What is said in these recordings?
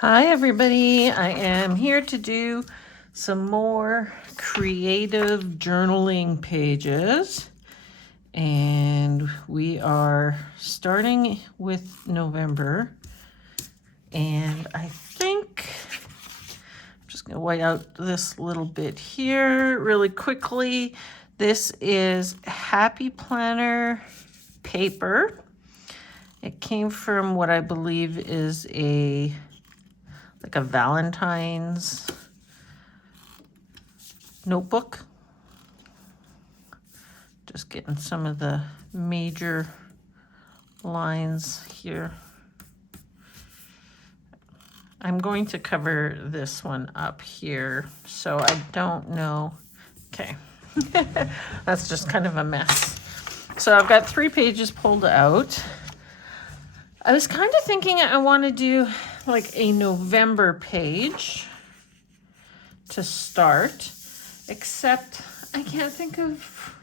Hi everybody, I am here to do some more creative journaling pages, and we are starting with November, and I think I'm just going to white out this little bit here really quickly. This is Happy Planner paper. It came from what I believe is like a Valentine's notebook. Just getting some of the major lines here. I'm going to cover this one up here, so I don't know. Okay, that's just kind of a mess. So I've got 3 pages pulled out. I was kind of thinking I want to do like a November page to start, except I can't think of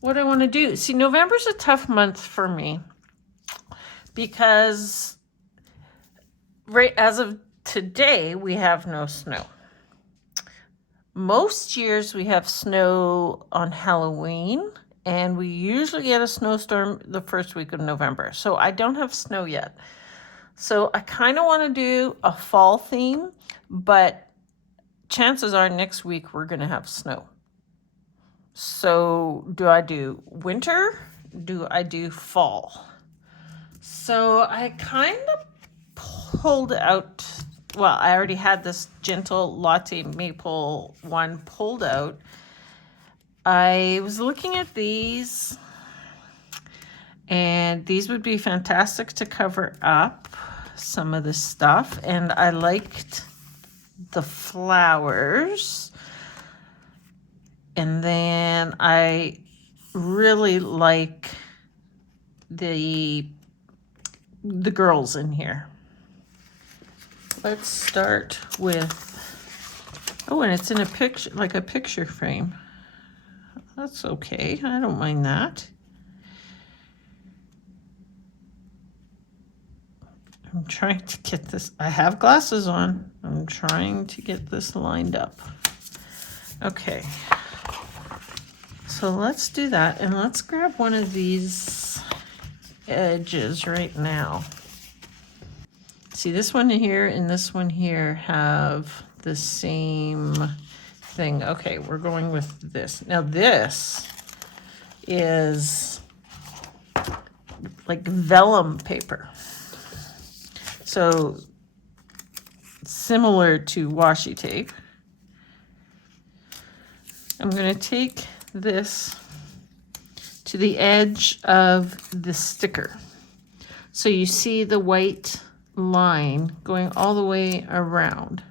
what I want to do. See, November's a tough month for me because right as of today, we have no snow. Most years we have snow on Halloween, and we usually get a snowstorm the first week of November. So I don't have snow yet. So I kind of want to do a fall theme, but chances are next week we're going to have snow. So do I do winter? Do I do fall? So I kind of pulled out, well, I already had this gentle latte maple one pulled out. I was looking at these, and these would be fantastic to cover up some of the stuff, and I liked the flowers. And then I really like the girls in here. Let's start with, oh, and it's in a picture, like a picture frame. That's okay, I don't mind that. I'm trying to get this, I have glasses on. I'm trying to get this lined up. Okay. So let's do that, and let's grab one of these edges right now. See, this one here and this one here have the same thing. Okay, we're going with this. Now this is like vellum paper. So similar to washi tape. I'm going to take this to the edge of the sticker. So you see the white line going all the way around.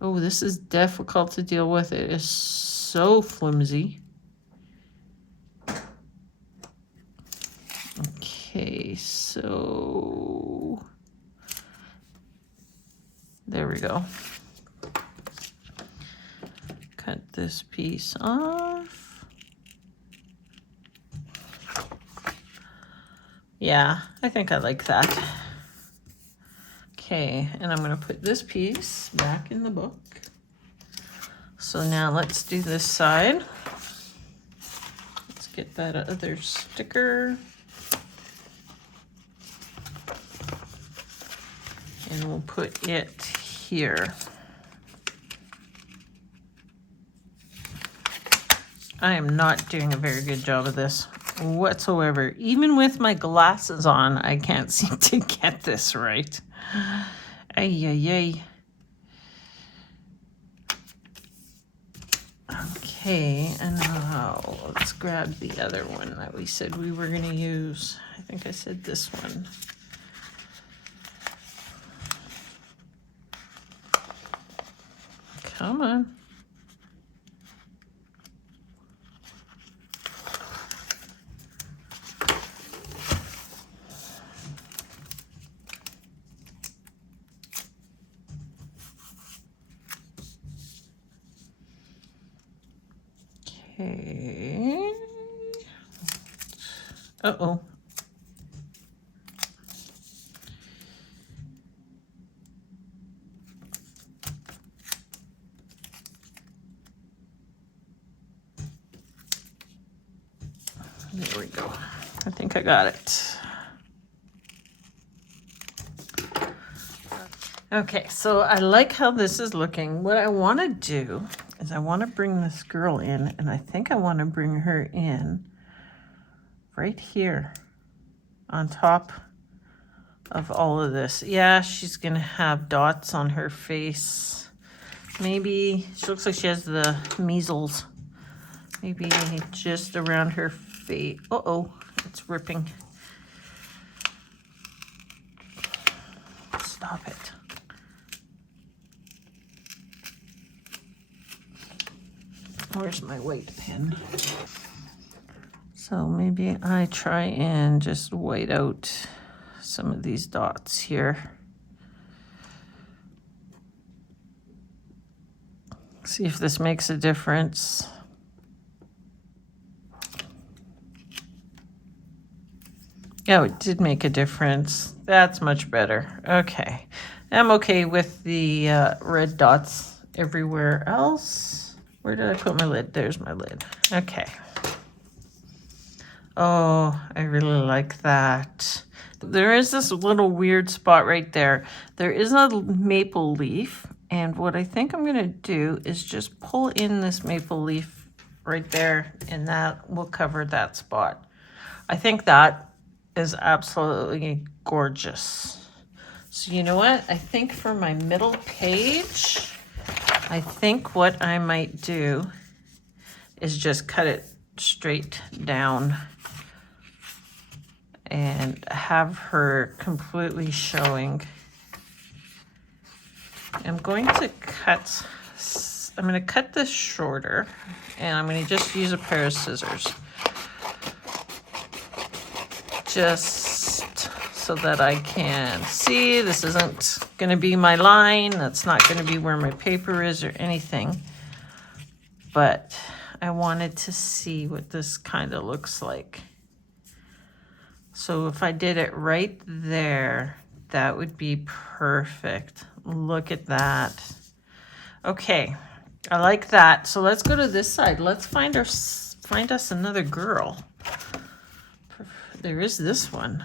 Oh, this is difficult to deal with. It is so flimsy. Okay, so there we go. Cut this piece off. Yeah, I think I like that. Okay, and I'm going to put this piece back in the book. So now let's do this side. Let's get that other sticker. And we'll put it here. I am not doing a very good job of this whatsoever. Even with my glasses on, I can't seem to get this right. Ay, ay, ay. Okay, and now let's grab the other one that we said we were going to use. I think I said this one. Come on. Okay. Uh-oh. There we go. I think I got it. Okay, so I like how this is looking. What I want to do is I want to bring this girl in, and I think I want to bring her in right here on top of all of this. Yeah, she's going to have dots on her face. Maybe she looks like she has the measles. Maybe just around her face. Uh-oh, it's ripping. Stop it. Where's my white pen? So maybe I try and just white out some of these dots here. See if this makes a difference. Oh, it did make a difference. That's much better. Okay. I'm okay with the red dots everywhere else. Where did I put my lid? There's my lid. Okay. Oh, I really like that. There is this little weird spot right there. There is a maple leaf, and what I think I'm going to do is just pull in this maple leaf right there, and that will cover that spot. I think that is absolutely gorgeous. So you know what? I think for my middle page, I think what I might do is just cut it straight down and have her completely showing. I'm going to cut this shorter, and I'm going to just use a pair of scissors. Just so that I can see this isn't going to be my line. That's not going to be where my paper is or anything. But I wanted to see what this kind of looks like. So if I did it right there, that would be perfect. Look at that. Okay, I like that. So let's go to this side. Let's find us another girl. There is this one.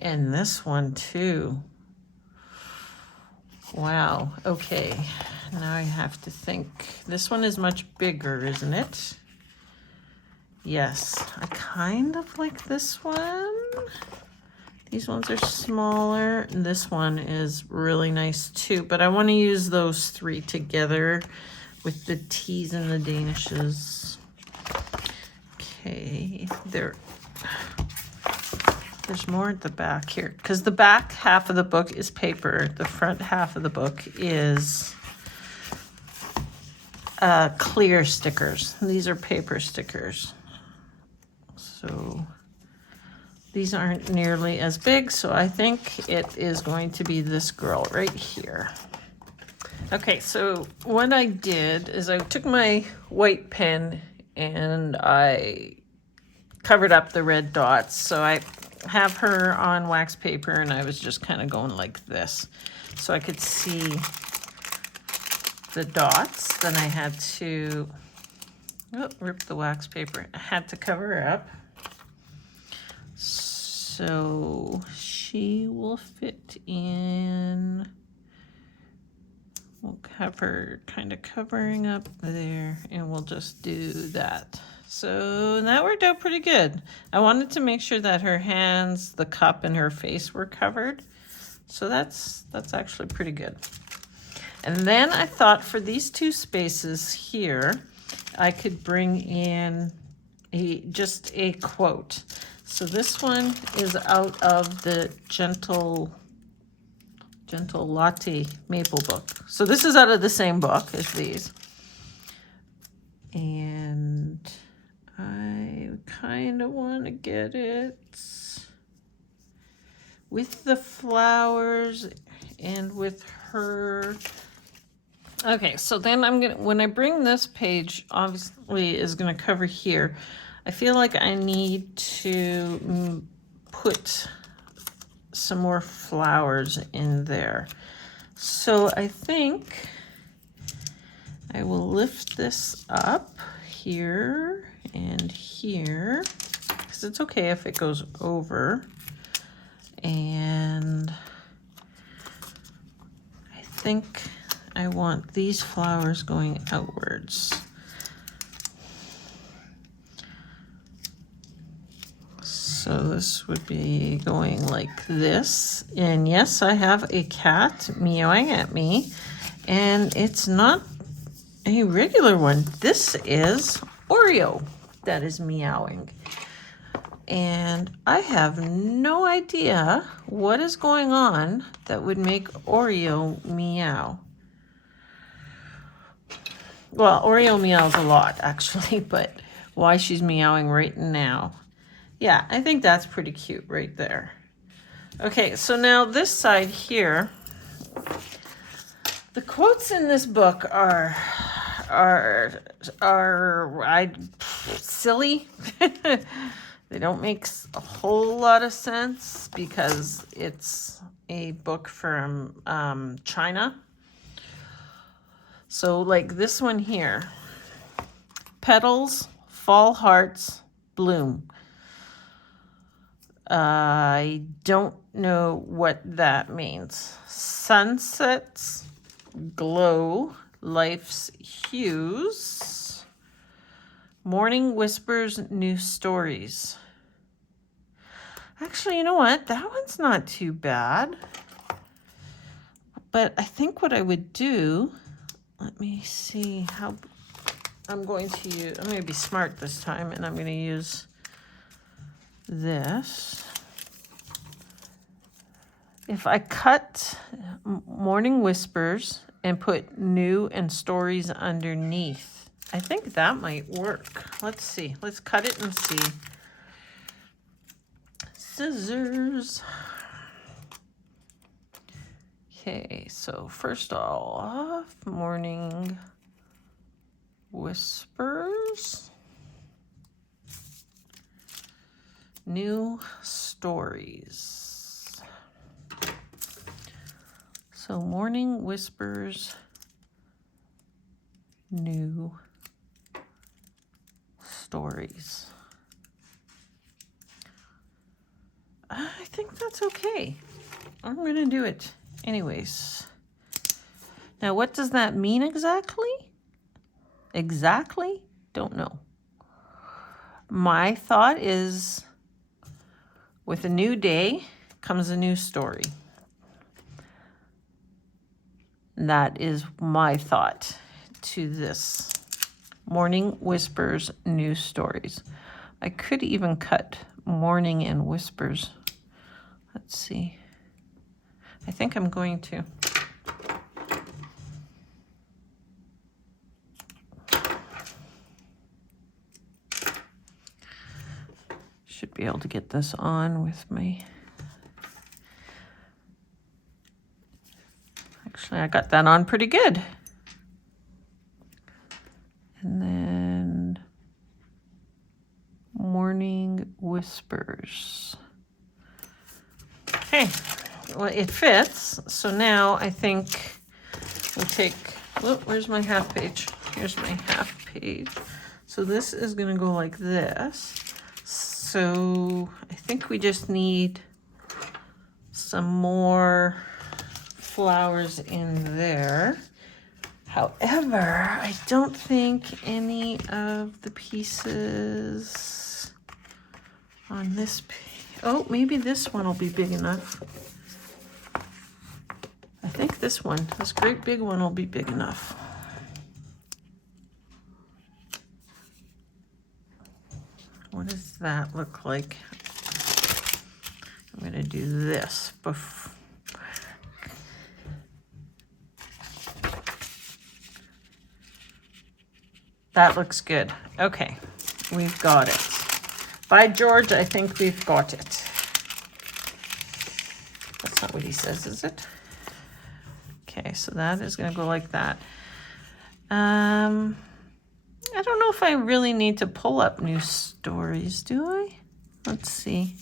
And this one too. Wow. Okay. Now I have to think. This one is much bigger, isn't it? Yes. I kind of like this one. These ones are smaller. And this one is really nice too. But I want to use those three together with the T's and the Danishes. Okay. There's more at the back here, because the back half of the book is paper. The front half of the book is clear stickers. These are paper stickers. So these aren't nearly as big, so I think it is going to be this girl right here. Okay, so what I did is I took my white pen and I covered up the red dots. So I have her on wax paper, and I was just kind of going like this so I could see the dots. Then I had to rip the wax paper. I had to cover her up so she will fit in. We'll have her kind of covering up there, and we'll just do that. So that worked out pretty good. I wanted to make sure that her hands, the cup, and her face were covered. So that's actually pretty good. And then I thought for these two spaces here, I could bring in just a quote. So this one is out of the Gentle Latte Maple book. So this is out of the same book as these. And I kind of want to get it with the flowers and with her. Okay, so then when I bring this page, obviously is going to cover here. I feel like I need to put some more flowers in there. So I think I will lift this up here and here, because it's okay if it goes over. And I think I want these flowers going outwards. So this would be going like this. And yes, I have a cat meowing at me, and it's not a regular one. This is Oreo that is meowing. And I have no idea what is going on that would make Oreo meow. Well, Oreo meows a lot, actually, but why she's meowing right now. Yeah, I think that's pretty cute right there. Okay, so now this side here, the quotes in this book are silly. They don't make a whole lot of sense because it's a book from China. So like this one here, petals, fall hearts, bloom. I don't know what that means. Sunsets glow life's hues. Morning whispers new stories. Actually, you know what? That one's not too bad. But I think what I would do, let me see how I'm going to be smart this time, and I'm going to use this. If I cut Morning Whispers and put new and stories underneath, I think that might work. Let's see. Let's cut it and see. Scissors. Okay, so first off, Morning Whispers. New stories. So Morning Whispers, new stories. I think that's okay. I'm going to do it anyways. Now, what does that mean exactly? Exactly? Don't know. My thought is, with a new day comes a new story. That is my thought to this. Morning Whispers, new stories. I could even cut Morning and Whispers. Let's see. I think I'm going to. Should be able to get this on with my... Actually, I got that on pretty good. And then Morning Whispers. Okay, well, it fits. So now I think we'll take, oh, where's my half page? Here's my half page. So this is gonna go like this. So I think we just need some more flowers in there. However, I don't think any of the pieces on this page, oh, maybe this one will be big enough. I think this one, this great big one will be big enough. What does that look like? I'm gonna do this before. That looks good. Okay, we've got it. By George, I think we've got it. That's not what he says, is it? Okay, so that is gonna go like that. I don't know if I really need to pull up new stories, do I? Let's see.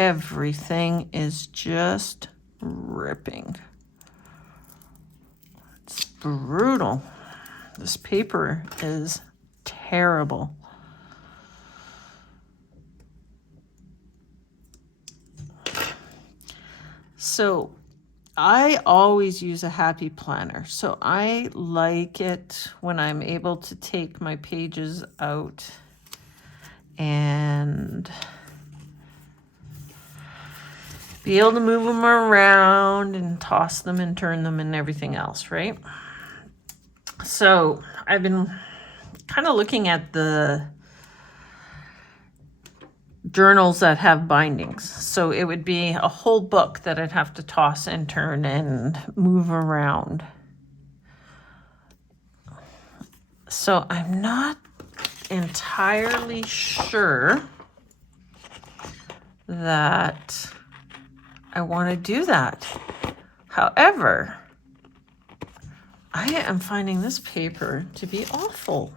everything is just ripping. It's brutal. This paper is terrible. So I always use a happy planner. So I like it when I'm able to take my pages out and be able to move them around and toss them and turn them and everything else, right? So I've been kind of looking at the journals that have bindings. So it would be a whole book that I'd have to toss and turn and move around. So I'm not entirely sure that I want to do that. However, I am finding this paper to be awful.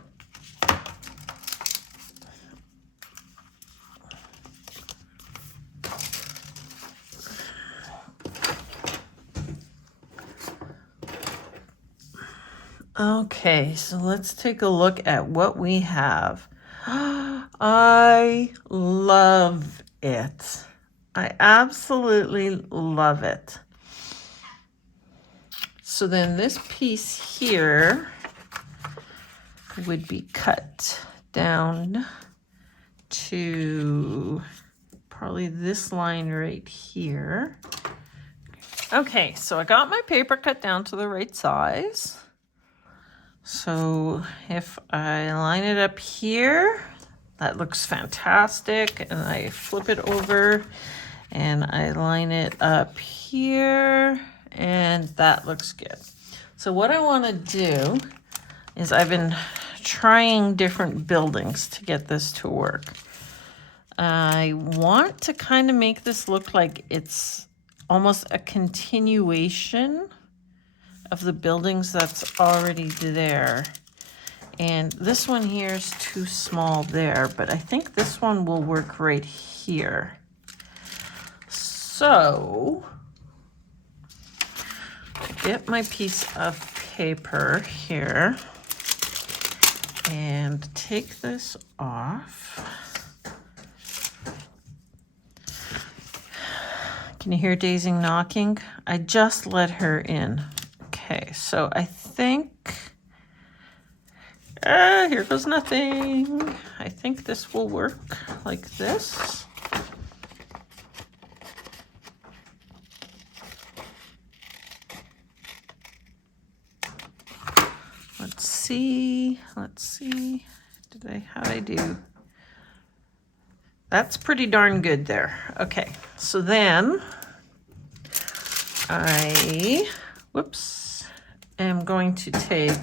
Okay, so let's take a look at what we have. I love it. I absolutely love it. So then this piece here would be cut down to probably this line right here. Okay, so I got my paper cut down to the right size. So if I line it up here, that looks fantastic. And I flip it over and I line it up here and that looks good. So what I want to do is I've been trying different buildings to get this to work. I want to kind of make this look like it's almost a continuation of the buildings that's already there. And this one here is too small there, but I think this one will work right here. So, get my piece of paper here and take this off. Can you hear Daisy knocking? I just let her in. Okay, so I think, here goes nothing. I think this will work like this. Let's see. How'd I do? That's pretty darn good there. Okay, so then I, am going to take,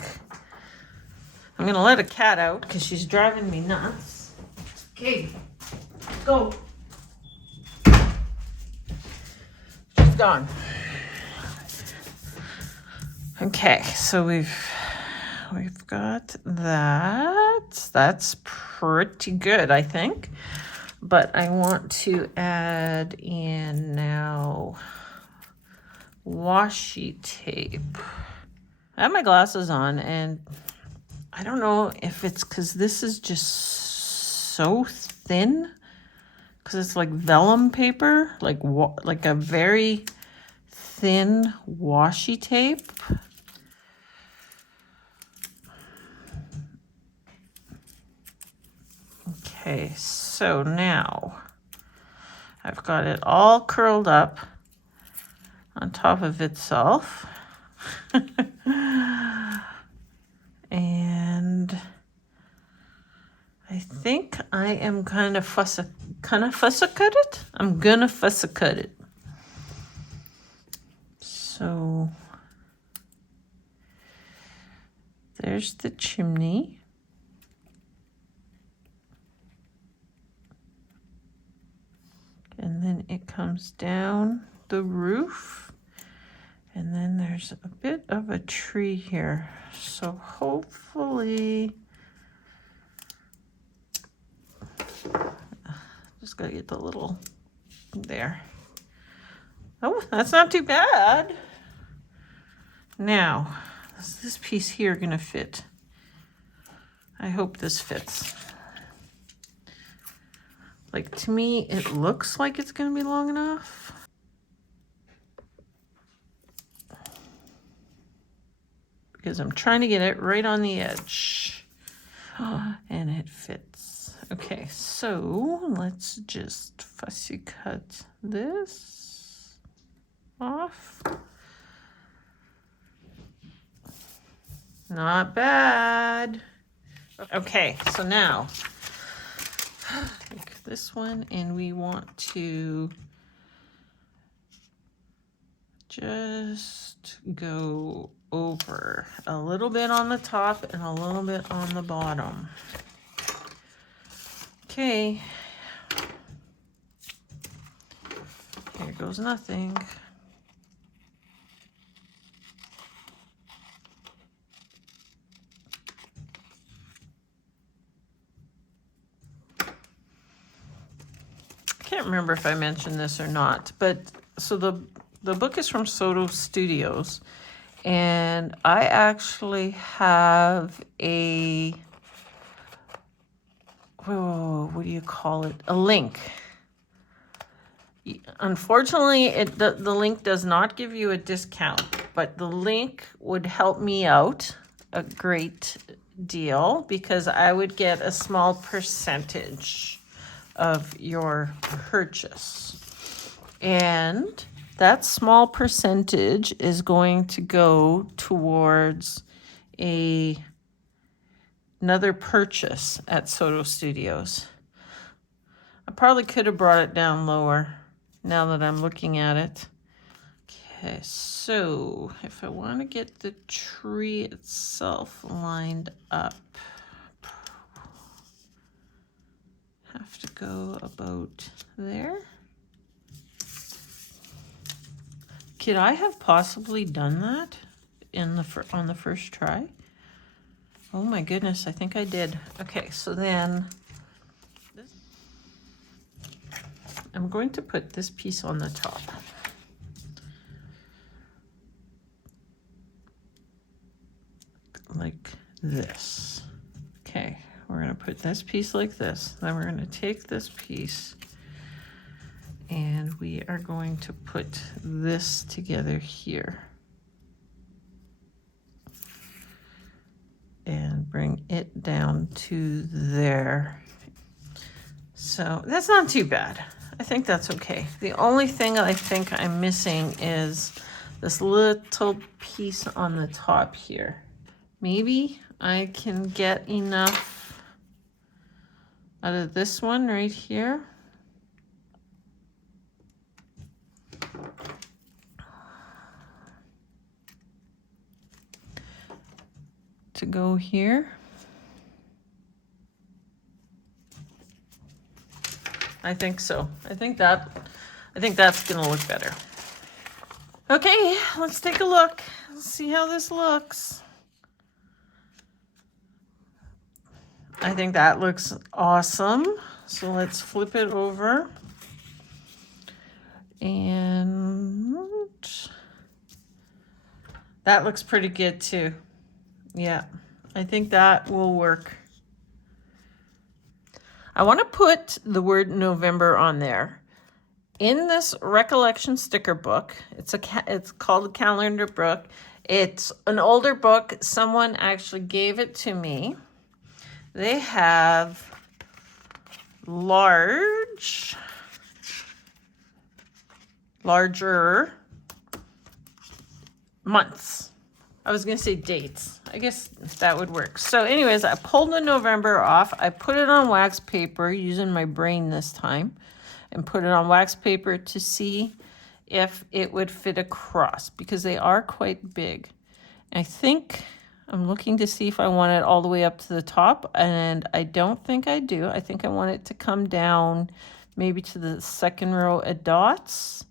I'm gonna let a cat out because she's driving me nuts. Okay, go. She's gone. Okay, so we've got that. That's pretty good, I think. But I want to add in now washi tape. I have my glasses on and I don't know if it's because this is just so thin, because it's like vellum paper, like a very thin washi tape. Okay, so now I've got it all curled up on top of itself. And I think I am gonna fuss cut it. I'm gonna fuss cut it. So there's the chimney. And then it comes down the roof. And then there's a bit of a tree here. So hopefully, just gotta get the little there. Oh, that's not too bad. Now, is this piece here gonna fit? I hope this fits. Like, to me, it looks like it's gonna be long enough. Because I'm trying to get it right on the edge. And it fits. Okay, so let's just fussy cut this off. Not bad. Okay, so now take this one and we want to just go over a little bit on the top and a little bit on the bottom. Okay. Here goes nothing. I can't remember if I mentioned this or not, but so the book is from SOTO Studios, and I actually have a, oh, what do you call it? A link. Unfortunately, the link does not give you a discount, but the link would help me out a great deal because I would get a small percentage of your purchase. And that small percentage is going to go towards another purchase at SOTO Studios. I probably could have brought it down lower now that I'm looking at it. Okay, so if I want to get the tree itself lined up, have to go about there. Could I have possibly done that in on the first try? Oh my goodness, I think I did. Okay, so then I'm going to put this piece on the top. Like this. Okay, we're going to put this piece like this. Then we're going to take this piece and we are going to put this together here. And bring it down to there. So that's not too bad. I think that's okay. The only thing I think I'm missing is this little piece on the top here. Maybe I can get enough out of this one right here. To go here. I think so. I think that's gonna look better. Okay, let's take a look. Let's see how this looks. I think that looks awesome. So let's flip it over. And that looks pretty good too. Yeah, I think that will work. I want to put the word November on there. In this recollection sticker book, it's called a calendar book. It's an older book. Someone actually gave it to me. They have larger months. I was going to say dates. I guess that would work. So anyways, I pulled the November off. I put it on wax paper using my brain this time and put it on wax paper to see if it would fit across because they are quite big. I think I'm looking to see if I want it all the way up to the top, and I don't think I do. I think I want it to come down maybe to the second row of dots,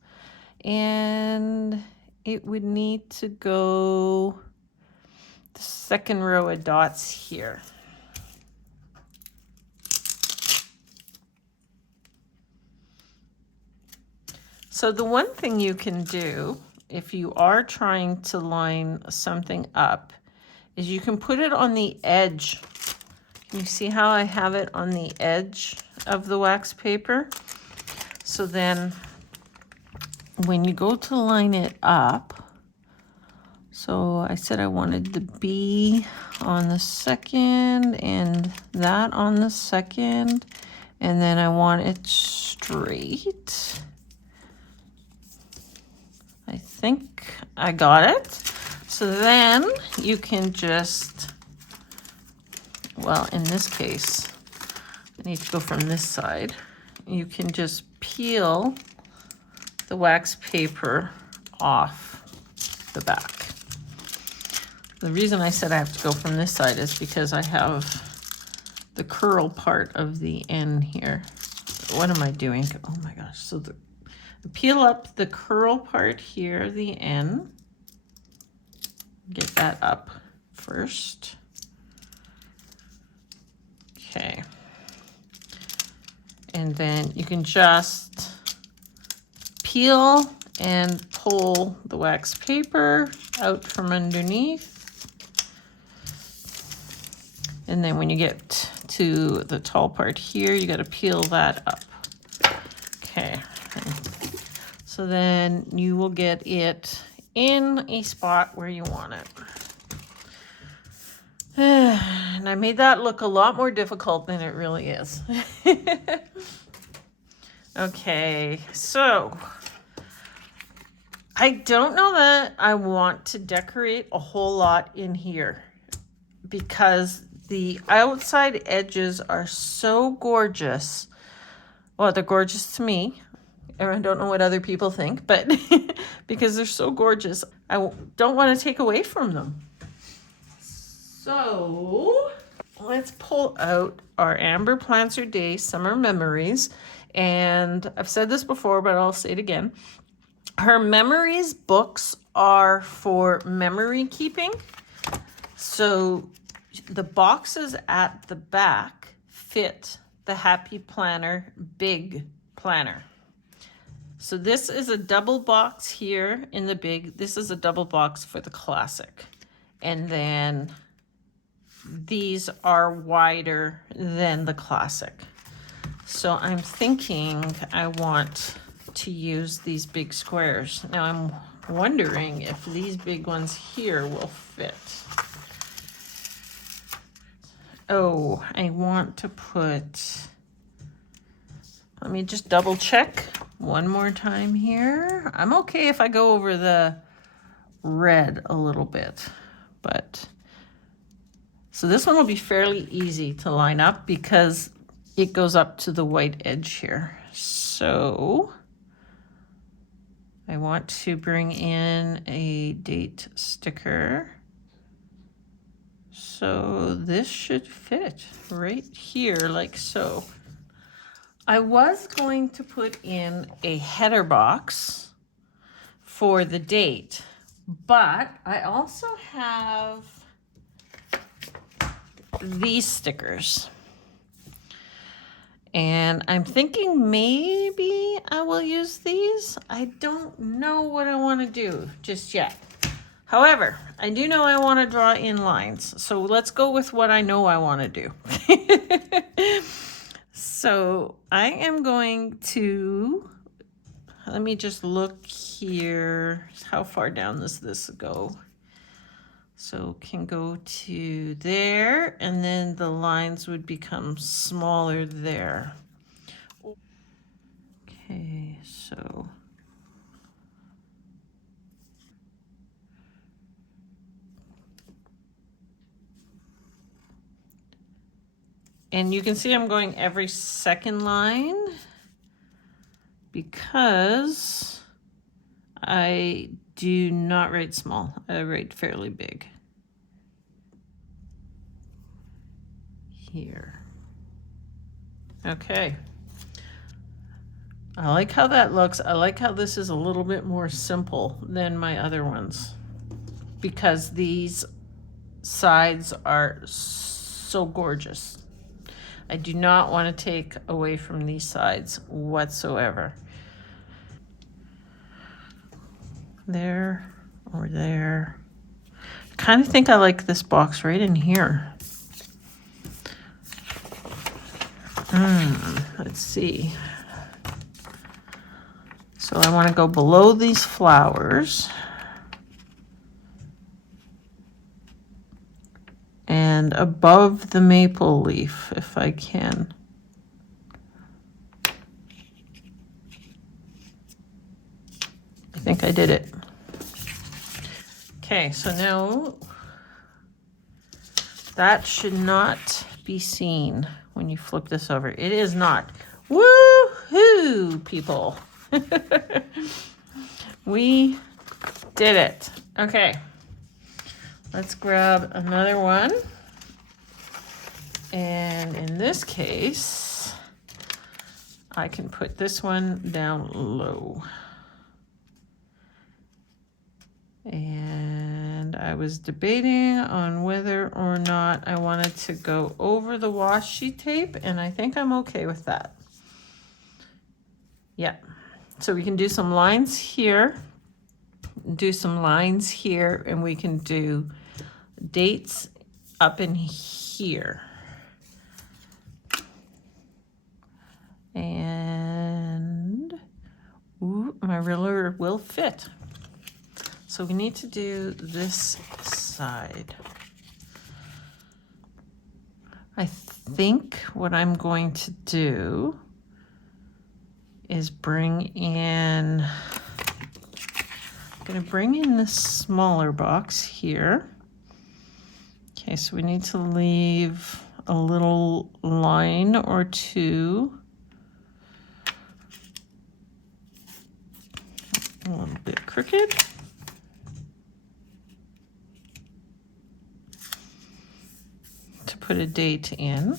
and it would need to go the second row of dots here. So the one thing you can do if you are trying to line something up is you can put it on the edge. You see how I have it on the edge of the wax paper? So then when you go to line it up, so I said I wanted the B on the second and that on the second, and then I want it straight. I think I got it. So then you can just, well, in this case, I need to go from this side. You can just peel the wax paper off the back. The reason I said I have to go from this side is because I have the curl part of the N here. What am I doing? Oh my gosh. So peel up the curl part here, the N. Get that up first. Okay. And then you can just peel and pull the wax paper out from underneath. And then when you get to the tall part here, you got to peel that up. Okay. So then you will get it in a spot where you want it. And I made that look a lot more difficult than it really is. Okay, so I don't know that I want to decorate a whole lot in here because the outside edges are so gorgeous. Well, they're gorgeous to me. I don't know what other people think, but because they're so gorgeous, I don't want to take away from them. So let's pull out our Amber Plants Her Day Summer Memories. And I've said this before, but I'll say it again. Her memories books are for memory keeping. So the boxes at the back fit the Happy Planner Big Planner. So this is a double box here in the big. This is a double box for the classic. And then these are wider than the classic. So I'm thinking I want to use these big squares. Now I'm wondering if these big ones here will fit. Oh, I want to put, let me just double check one more time here. I'm okay if I go over the red a little bit, but so this one will be fairly easy to line up because it goes up to the white edge here. So I want to bring in a date sticker. So this should fit right here like so. I was going to put in a header box for the date, but I also have these stickers. And I'm thinking maybe I will use these. I don't know what I want to do just yet. However, I do know I want to draw in lines. So let's go with what I know I want to do. So I am going to, let me just look here. How far down does this go? So can go to there, and then the lines would become smaller there. Okay, so. And you can see I'm going every second line because I do not write small. I write fairly big. Here. Okay. I like how that looks. I like how this is a little bit more simple than my other ones because these sides are so gorgeous. I do not want to take away from these sides whatsoever. there or there. I kind of think I like this box right in here. Let's see. So I want to go below these flowers and above the maple leaf if I can. I think I did it. Okay, so now that should not be seen when you flip this over. It is not. Woo-hoo, people. We did it. Okay, let's grab another one. And in this case, I can put this one down low. And I was debating on whether or not I wanted to go over the washi tape, and I think I'm okay with that. Yeah, so we can do some lines here, do some lines here, and we can do dates up in here. And ooh, my ruler will fit. So we need to do this side. I think what I'm going to do is bring in, I'm going to bring in this smaller box here. Okay, so we need to leave a little line or two. A little bit crooked. Put a date in.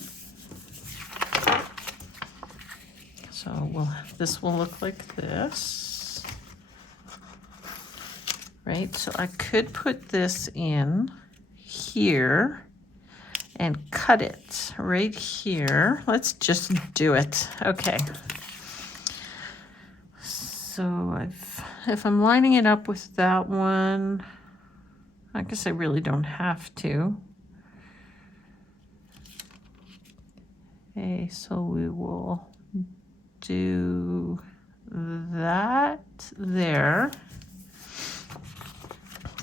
So this will look like this, right? So I could put this in here and cut it right here. Let's just do it. Okay. So if I'm lining it up with that one, I guess I really don't have to. Okay, so we will do that there.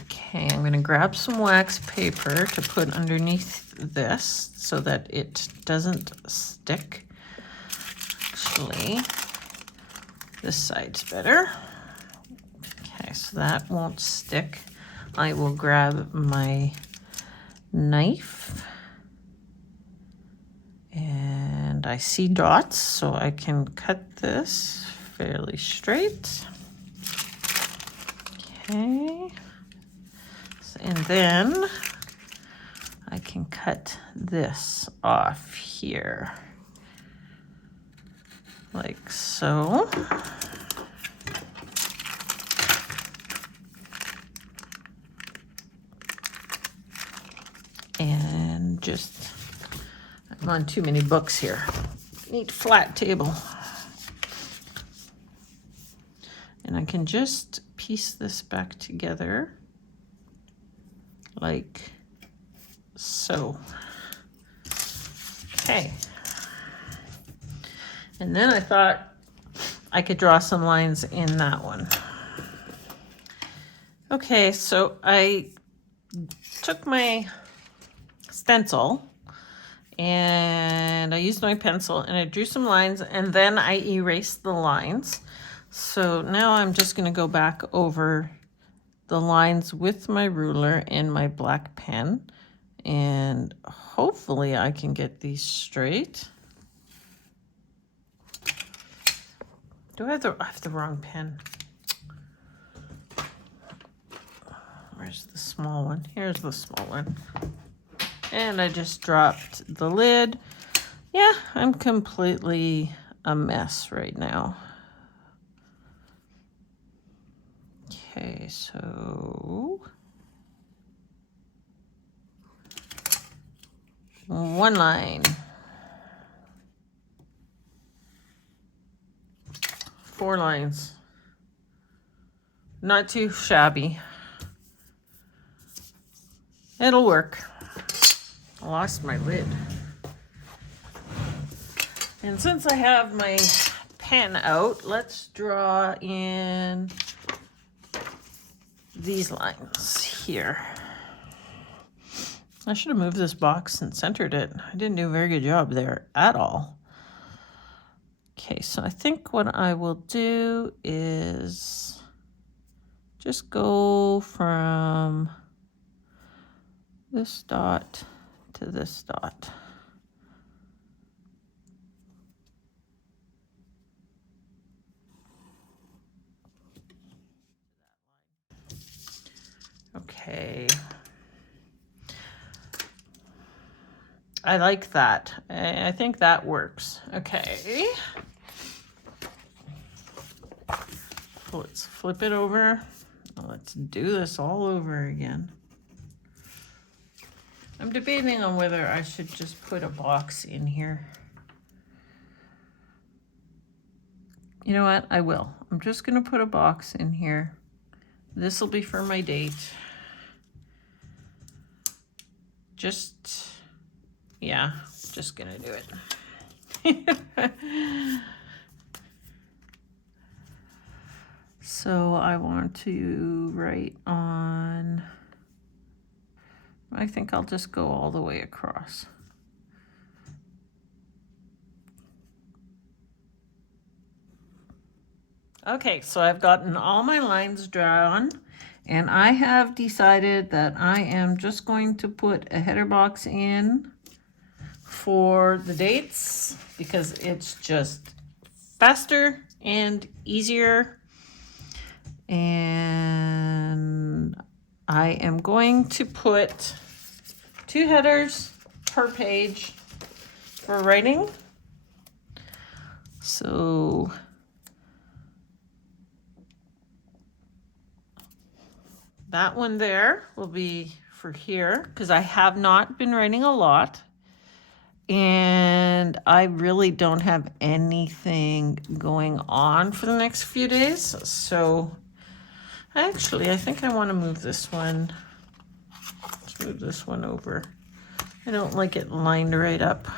Okay, I'm going to grab some wax paper to put underneath this so that it doesn't stick. Actually, this side's better. Okay, so that won't stick. I will grab my knife. And I see dots, so I can cut this fairly straight. Okay. And then I can cut this off here, like so. And just, I'm on too many books here. Need flat table. And I can just piece this back together like so. Okay. And then I thought I could draw some lines in that one. Okay, so I took my stencil and I used my pencil and I drew some lines and then I erased the lines. So now I'm just going to go back over the lines with my ruler and my black pen, and hopefully I can get these straight. Do I have the wrong pen? Where's the small one? Here's the small one. And I just dropped the lid. Yeah, I'm completely a mess right now. Okay, so one line. 4 lines. Not too shabby. It'll work. I lost my lid. And since I have my pen out, let's draw in these lines here. I should have moved this box and centered it. I didn't do a very good job there at all. Okay, so I think what I will do is just go from this dot to this dot. Okay. I like that. I think that works. Okay. Let's flip it over. Let's do this all over again. I'm debating on whether I should just put a box in here. You know what? I will. I'm just going to put a box in here. This will be for my date. Yeah, just going to do it. So I want to write on, I think I'll just go all the way across. Okay, so I've gotten all my lines drawn, and I have decided that I am just going to put a header box in for the dates because it's just faster and easier. And I am going to put 2 headers per page for writing. So that one there will be for here because I have not been writing a lot. And I really don't have anything going on for the next few days. So actually, I think I want to move this one. Let's move this one over. I don't like it lined right up.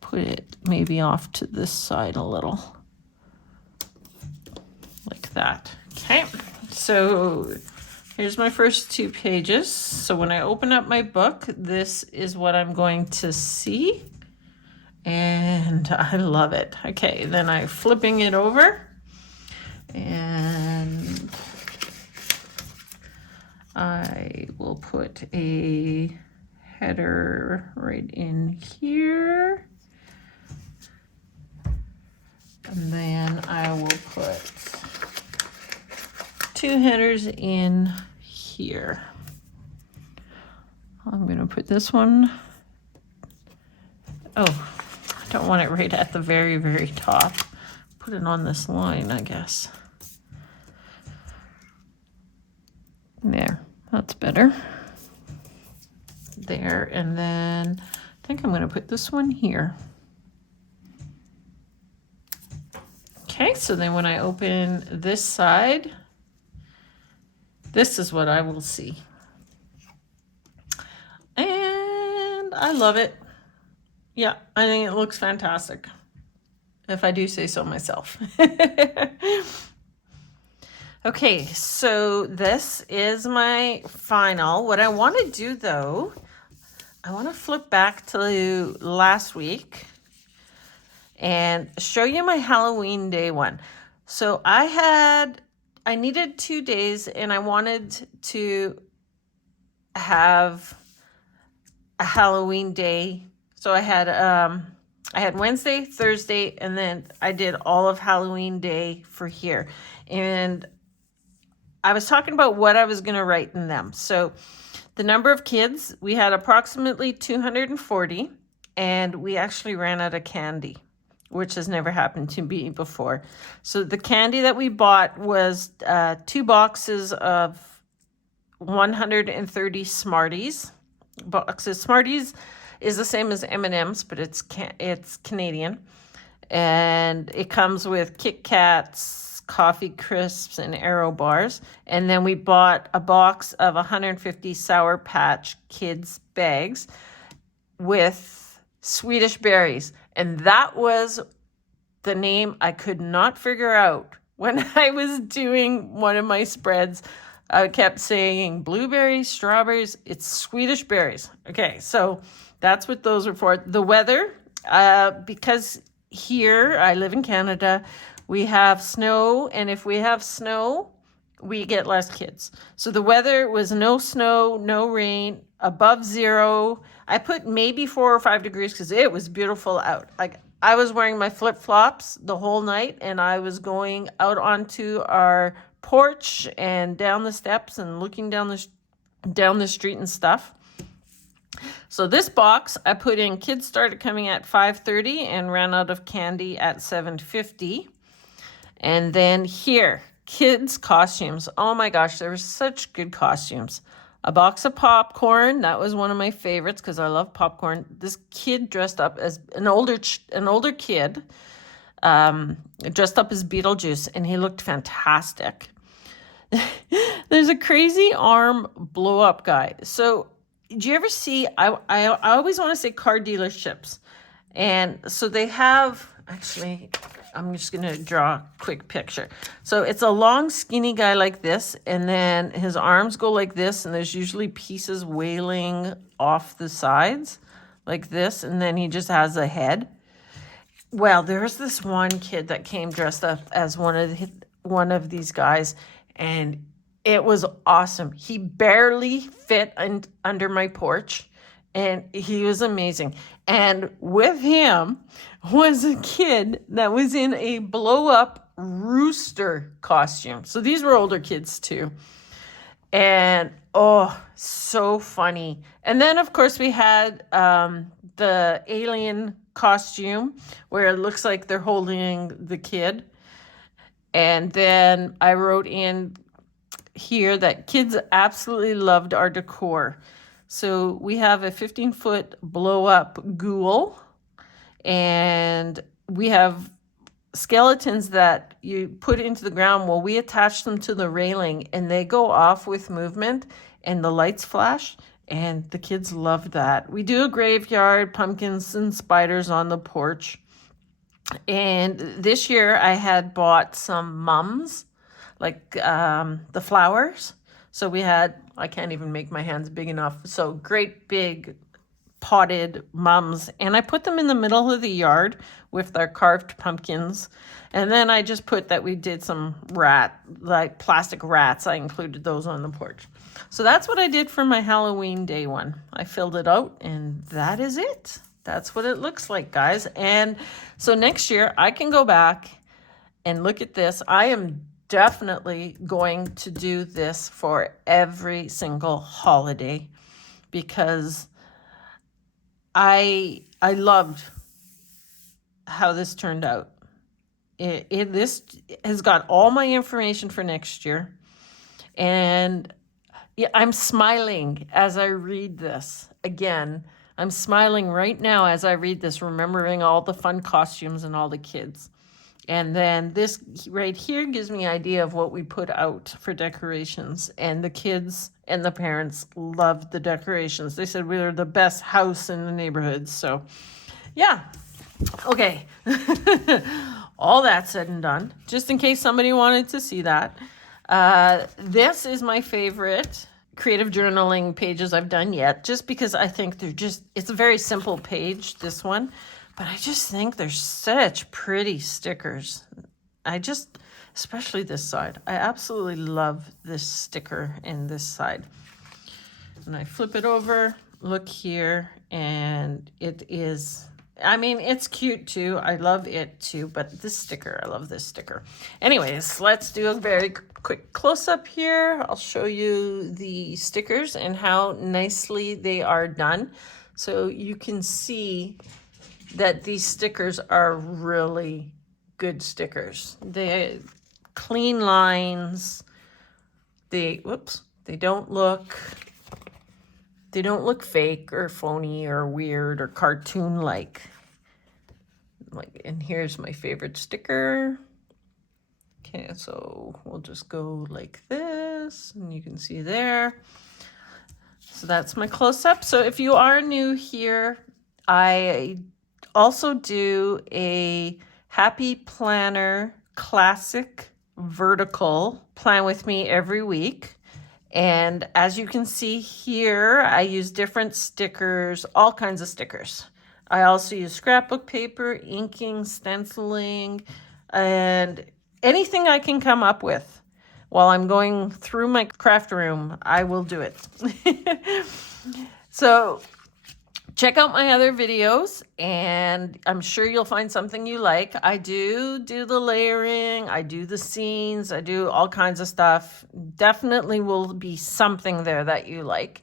Put it maybe off to this side a little. Like that. Okay, so here's my first 2 pages. So when I open up my book, this is what I'm going to see. And I love it. Okay, then I'm flipping it over. And I will put a header right in here. And then I will put 2 headers in here. I'm going to put this one. Oh, I don't want it right at the very, very top. Put it on this line, I guess. There, that's better. There, and then I think I'm going to put this one here. Okay, so then when I open this side, this is what I will see. And I love it. Yeah, I think it looks fantastic, if I do say so myself. Okay, so this is my final. What I want to do though, I want to flip back to last week and show you my Halloween day one. So I needed 2 days and I wanted to have a Halloween day. So I had Wednesday, Thursday, and then I did all of Halloween day for here. And I was talking about what I was going to write in them. So the number of kids, we had approximately 240, and we actually ran out of candy, which has never happened to me before. So the candy that we bought was 2 boxes of 130 Smarties boxes. Smarties is the same as M&M's, but it's Canadian. And it comes with Kit Kats, coffee crisps, and Aero bars. And then we bought a box of 150 Sour Patch Kids bags with Swedish berries. And that was the name I could not figure out when I was doing one of my spreads. I kept saying blueberries, strawberries, it's Swedish berries. Okay, so that's what those are for. The weather, because here, I live in Canada, we have snow, and if we have snow, we get less kids. So the weather was no snow, no rain, above 0. I put maybe 4 or 5 degrees because it was beautiful out. Like, I was wearing my flip-flops the whole night, and I was going out onto our porch and down the steps and looking down the street and stuff. So this box I put in, kids started coming at 5:30 and ran out of candy at 7:50. And then here, kids costumes. Oh my gosh, there were such good costumes. A box of popcorn, that was one of my favorites because I love popcorn. This kid dressed up as an older kid, dressed up as Beetlejuice, and he looked fantastic. There's a crazy arm blow up guy. So do you ever see, I always want to say car dealerships. And so they have, actually, I'm just going to draw a quick picture. So it's a long, skinny guy like this, and then his arms go like this, and there's usually pieces wailing off the sides like this, and then he just has a head. Well, there's this one kid that came dressed up as one of these guys, and it was awesome. He barely fit under my porch, and he was amazing. And with him was a kid that was in a blow-up rooster costume. So these were older kids too. And oh, so funny. And then, of course, we had the alien costume where it looks like they're holding the kid. And then I wrote in here that kids absolutely loved our decor. So we have a 15-foot blow-up ghoul, and we have skeletons that you put into the ground. Well, we attach them to the railing, and they go off with movement, and the lights flash, and the kids love that. We do a graveyard, pumpkins and spiders on the porch. And this year I had bought some mums, like the flowers. So we had, I can't even make my hands big enough. So great big potted mums. And I put them in the middle of the yard with our carved pumpkins. And then I just put that we did some like plastic rats. I included those on the porch. So that's what I did for my Halloween day one. I filled it out, and that is it. That's what it looks like, guys. And so next year I can go back and look at this. I am definitely going to do this for every single holiday because I loved how this turned out. This has got all my information for next year, and yeah, I'm smiling as I read this again. I'm smiling right now as I read this, remembering all the fun costumes and all the kids. And then this right here gives me an idea of what we put out for decorations. And the kids and the parents loved the decorations. They said we were the best house in the neighborhood. So, yeah. Okay. All that said and done, just in case somebody wanted to see that. This is my favorite creative journaling pages I've done yet, just because I think it's a very simple page, this one. But I just think they're such pretty stickers. Especially this side. I absolutely love this sticker in this side. And I flip it over, look here, and it is, I mean, it's cute too. I love it too, but this sticker, I love this sticker. Anyways, let's do a very quick close-up here. I'll show you the stickers and how nicely they are done. So you can see that these stickers are really good stickers. They clean lines. They don't look fake or phony or weird or cartoon-like. And here's my favorite sticker. Okay, so we'll just go like this, and you can see there. So that's my close-up. So if you are new here, I also do a Happy Planner Classic Vertical Plan with me every week. And as you can see here, I use different stickers, all kinds of stickers. I also use scrapbook paper, inking, stenciling, and anything I can come up with. While I'm going through my craft room, I will do it. So check out my other videos, and I'm sure you'll find something you like. I do the layering, I do the scenes, I do all kinds of stuff. Definitely will be something there that you like.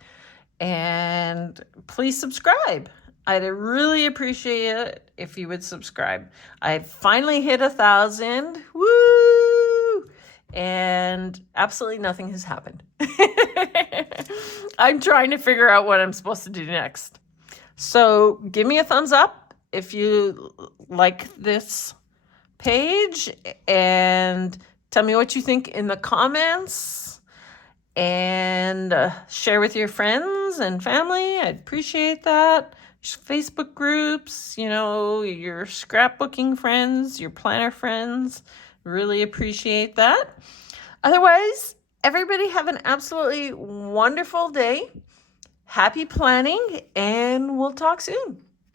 And please subscribe. I'd really appreciate it if you would subscribe. I finally hit 1,000. Woo! And absolutely nothing has happened. I'm trying to figure out what I'm supposed to do next. So give me a thumbs up if you like this page, and tell me what you think in the comments, and share with your friends and family. I'd appreciate that. Facebook groups, you know, your scrapbooking friends, your planner friends. Really appreciate that. Otherwise, everybody have an absolutely wonderful day. Happy planning, and we'll talk soon.